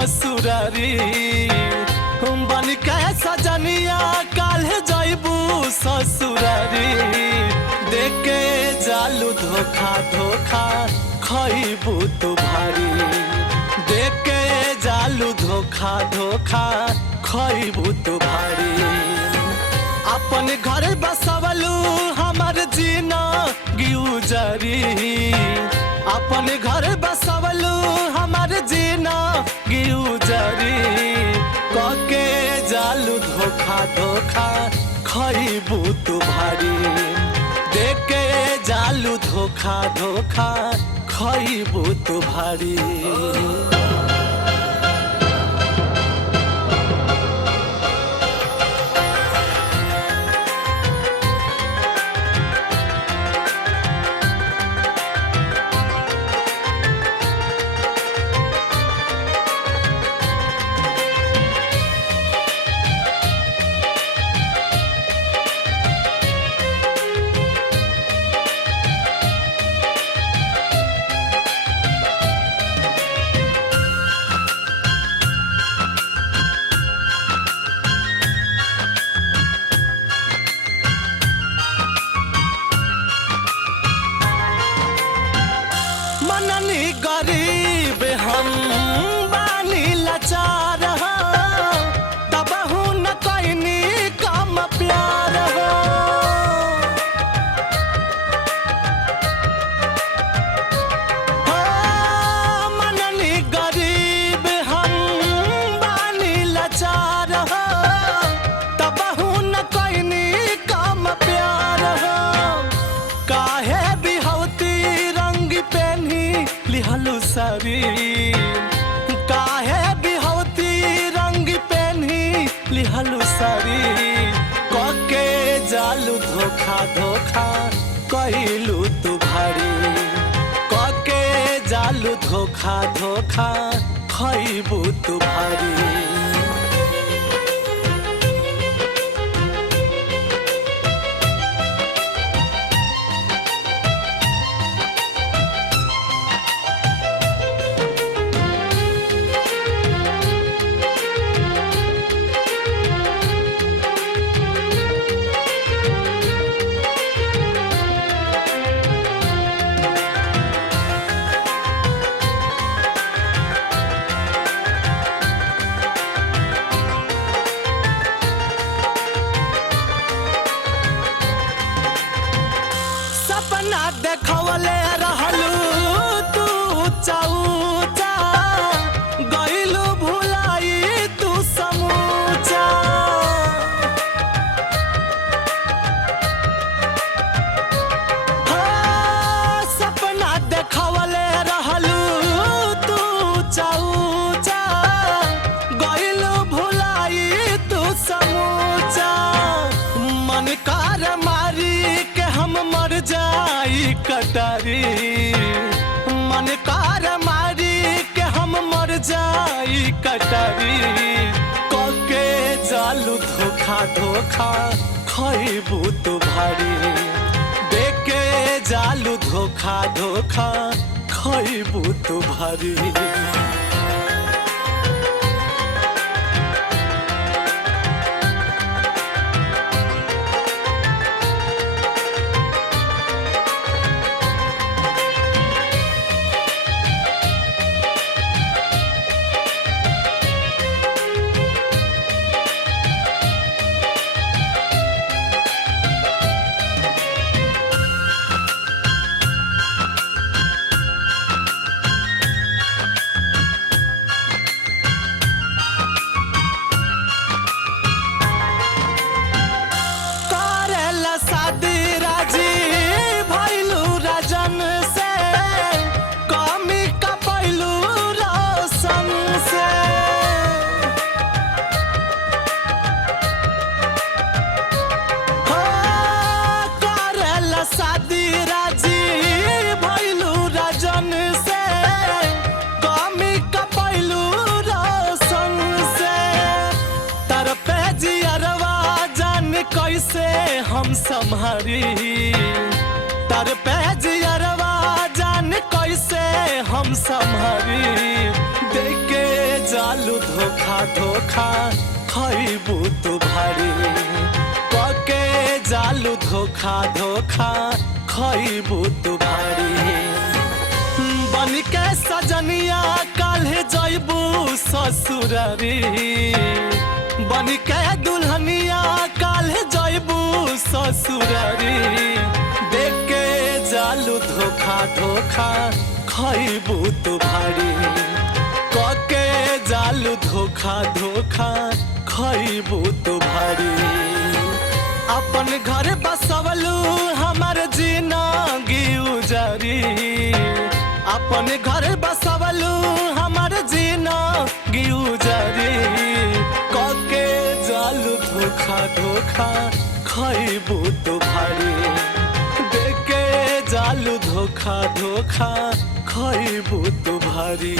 ससुरारी बन के सजनिया काल जैबू ससुरारी देके जालू धोखा धोखा खैबू तू भारी देके जालू धोखा धोखा खैबू तू भारी अपन घर बसवलू हमर जीना गुजरी अपन घर बसवलू हमर जीना गुजरी कके जालू धोखा धोखा खैबू तू भारी देके जालू धोखा धोखा खैबू तू भारी। मननी गरीब हम बानी लाचार तब न कैनी कम प्यार मननी गरीब हम बानी लाचार तब न कैनी कम प्यार काहे बिहौती रंग पेनी लिहलू सारी काहे बिहौती रंग पेनी लिहलू सारी कके जालू धोखा धोखा कहलू तू भारी कके जालू धोखा धोखा खैबू तू भारी। सपना देखवले रहलू तू ऊंचा ऊंचा गइलू भुलाई तू समूचा सपना देखवले रहलू तू ऊंचा ऊंचा गइलू भुलाई तू समूचा मन कार मारी के हम मर जाई कटारी मन कार मारी के हम मर जाई कटारी कके जालू धोखा धोखा खैबू तू भारी देके जालू धोखा धोखा खैबू तू भारी। शादी राजी भइलू राजन से कमी का पैलू रोशन से करेला शादी राजी भइलू राजन से कमी का पैलू रोशन से तर पे जियरवा जान कैसे हम संभारी तर पे जियरवा जान कैसे हम संभारी देके जा जालू धोखा धोखा खइबू तू भारी कके जालू धोखा धोखा खइबू तू भारी बन के सजनिया काल्हे जइबू ससुरारी बन के दुल्हनिया काल्हे जइबू ससुरारी देख के जालू धोखा धोखा खइबू तू भारी कके जालू धोखा धोखा खइबू तू भारी अपन घर बसवलू हमार जिंदगी उजारी अपन घर बसवलू हमार जिंदगी उजारी कके जालू धोखा धोखा खइबू तू भारी देके जालू धोखा धोखा खइबू तू भारी।